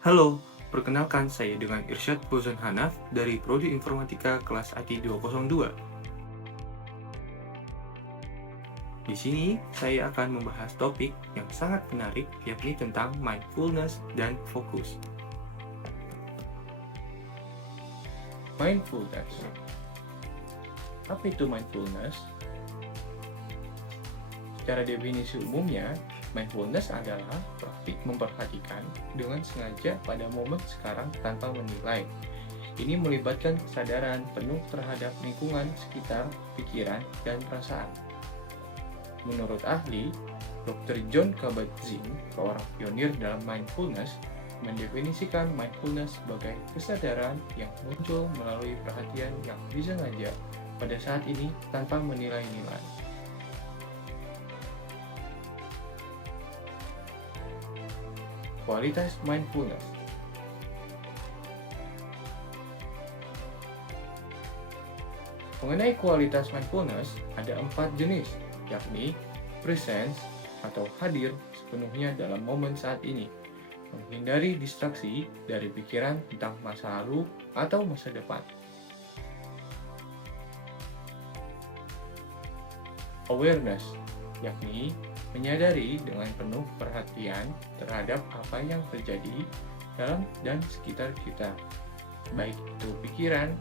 Halo, perkenalkan saya dengan Irsyad Bozon Hanaf dari Prodi Informatika kelas IT 202. Di sini, saya akan membahas topik yang sangat menarik, yakni tentang mindfulness dan fokus. Mindfulness. Apa itu mindfulness? Secara definisi umumnya, mindfulness adalah praktik memperhatikan dengan sengaja pada momen sekarang tanpa menilai. Ini melibatkan kesadaran penuh terhadap lingkungan sekitar, pikiran, dan perasaan. Menurut ahli, Dr. John Kabat-Zinn, seorang pionir dalam mindfulness, mendefinisikan mindfulness sebagai kesadaran yang muncul melalui perhatian yang disengaja pada saat ini tanpa menilai-nilai. Kualitas mindfulness. Mengenai kualitas mindfulness, ada 4 jenis, yakni presence atau hadir sepenuhnya dalam momen saat ini, menghindari distraksi dari pikiran tentang masa lalu atau masa depan. Awareness, yakni menyadari dengan penuh perhatian terhadap apa yang terjadi dalam dan sekitar kita, baik itu pikiran,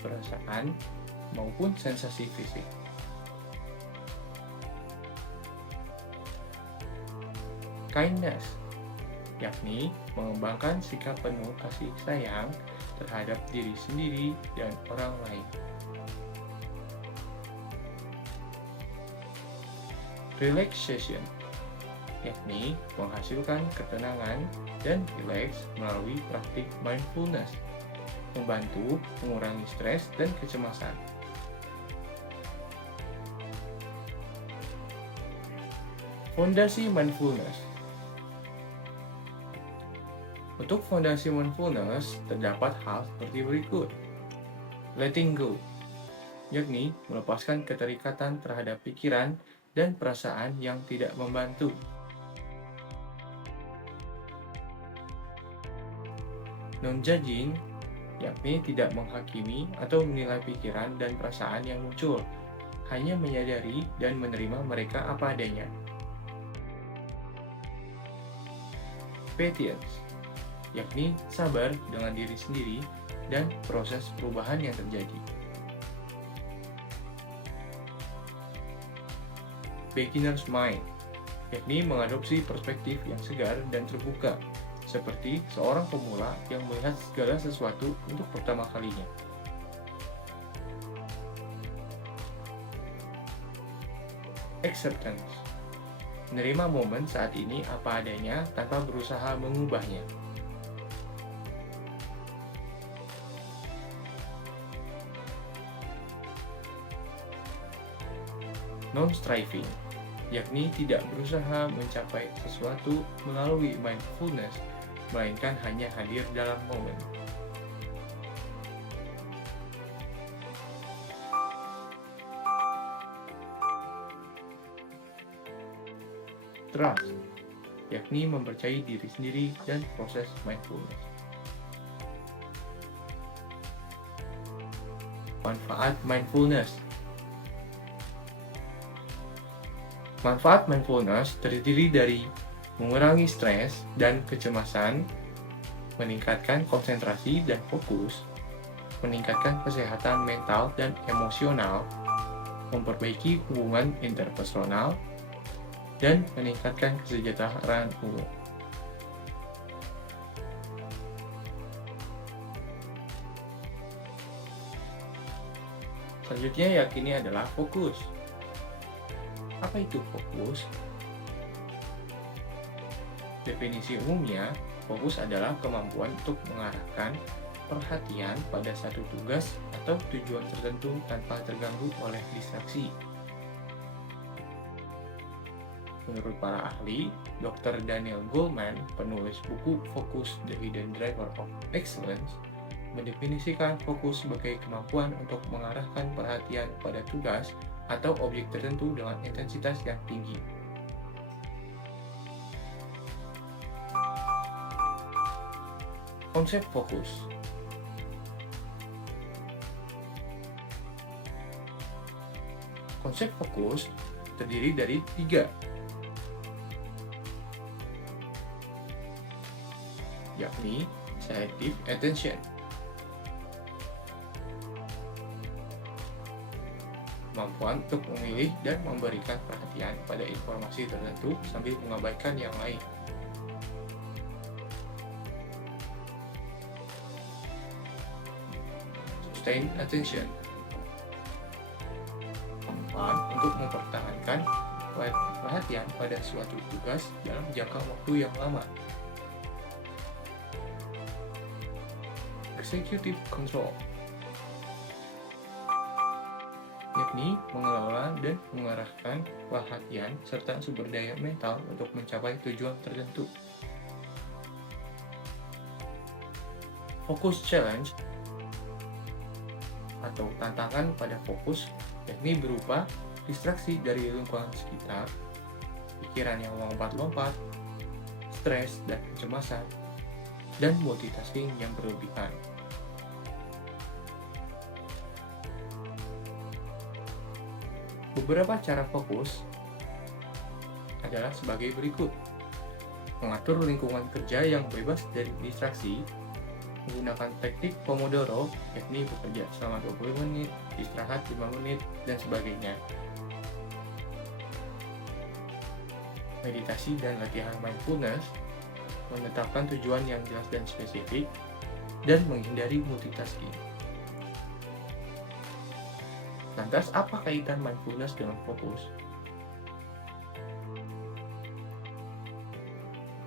perasaan, maupun sensasi fisik. Kindness, yakni mengembangkan sikap penuh kasih sayang terhadap diri sendiri dan orang lain. Relaxation, yakni menghasilkan ketenangan dan rileks melalui praktik mindfulness, membantu mengurangi stres dan kecemasan. Fondasi mindfulness. Untuk fondasi mindfulness, terdapat hal seperti berikut. Letting go, yakni melepaskan keterikatan terhadap pikiran dan perasaan yang tidak membantu. Non-judging, yakni tidak menghakimi atau menilai pikiran dan perasaan yang muncul, hanya menyadari dan menerima mereka apa adanya. Patience, yakni sabar dengan diri sendiri dan proses perubahan yang terjadi. Beginner's mind, yakni mengadopsi perspektif yang segar dan terbuka, seperti seorang pemula yang melihat segala sesuatu untuk pertama kalinya. Acceptance, menerima momen saat ini apa adanya tanpa berusaha mengubahnya. Non-striving, yakni tidak berusaha mencapai sesuatu melalui mindfulness, melainkan hanya hadir dalam momen. Trust, yakni mempercayai diri sendiri dan proses mindfulness. Manfaat mindfulness. Manfaat mindfulness terdiri dari mengurangi stres dan kecemasan, meningkatkan konsentrasi dan fokus, meningkatkan kesehatan mental dan emosional, memperbaiki hubungan interpersonal, dan meningkatkan kesejahteraan umum. Selanjutnya yakini adalah fokus. Apa itu fokus? Definisi umumnya, fokus adalah kemampuan untuk mengarahkan perhatian pada satu tugas atau tujuan tertentu tanpa terganggu oleh distraksi. Menurut para ahli, Dr. Daniel Goleman, penulis buku Focus: The Hidden Driver of Excellence, mendefinisikan fokus sebagai kemampuan untuk mengarahkan perhatian pada tugas atau objek tertentu dengan intensitas yang tinggi. Konsep fokus. Konsep fokus terdiri dari 3, yakni selective attention, kemampuan untuk memilih dan memberikan perhatian pada informasi tertentu sambil mengabaikan yang lain. Sustained attention, kemampuan untuk mempertahankan perhatian pada suatu tugas dalam jangka waktu yang lama. Executive control, yakni mengelola dan mengarahkan perhatian serta sumber daya mental untuk mencapai tujuan tertentu. Focus challenge atau tantangan pada fokus, yakni berupa distraksi dari lingkungan sekitar, pikiran yang melompat-lompat, stres dan kecemasan, dan multitasking yang berlebihan. Beberapa cara fokus adalah sebagai berikut. Mengatur lingkungan kerja yang bebas dari distraksi, menggunakan teknik Pomodoro, yakni bekerja selama 20 menit, istirahat 5 menit, dan sebagainya. Meditasi dan latihan mindfulness, menetapkan tujuan yang jelas dan spesifik, dan menghindari multitasking. Lantas, apa kaitan mindfulness dengan fokus?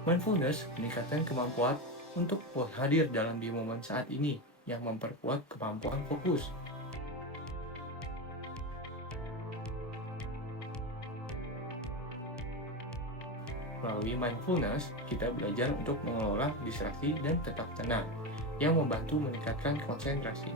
Mindfulness meningkatkan kemampuan untuk hadir dalam di momen saat ini yang memperkuat kemampuan fokus. Melalui mindfulness, kita belajar untuk mengelola distraksi dan tetap tenang, yang membantu meningkatkan konsentrasi.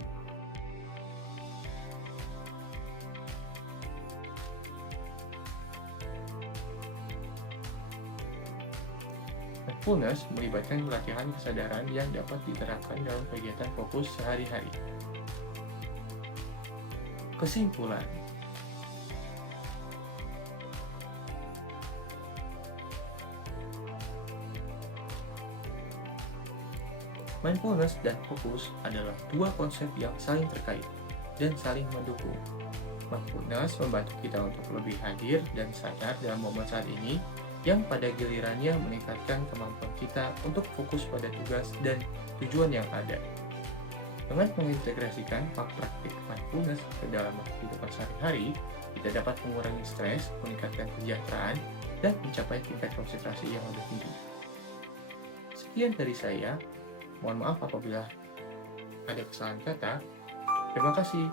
Mindfulness melibatkan latihan kesadaran yang dapat diterapkan dalam kegiatan fokus sehari-hari. Kesimpulan, mindfulness dan fokus adalah dua konsep yang saling terkait dan saling mendukung. Mindfulness membantu kita untuk lebih hadir dan sadar dalam momen saat ini, yang pada gilirannya meningkatkan kemampuan kita untuk fokus pada tugas dan tujuan yang ada. Dengan mengintegrasikan praktik mindfulness ke dalam kehidupan sehari-hari, kita dapat mengurangi stres, meningkatkan kesejahteraan, dan mencapai tingkat konsentrasi yang lebih tinggi. Sekian dari saya. Mohon maaf apabila ada kesalahan kata. Terima kasih.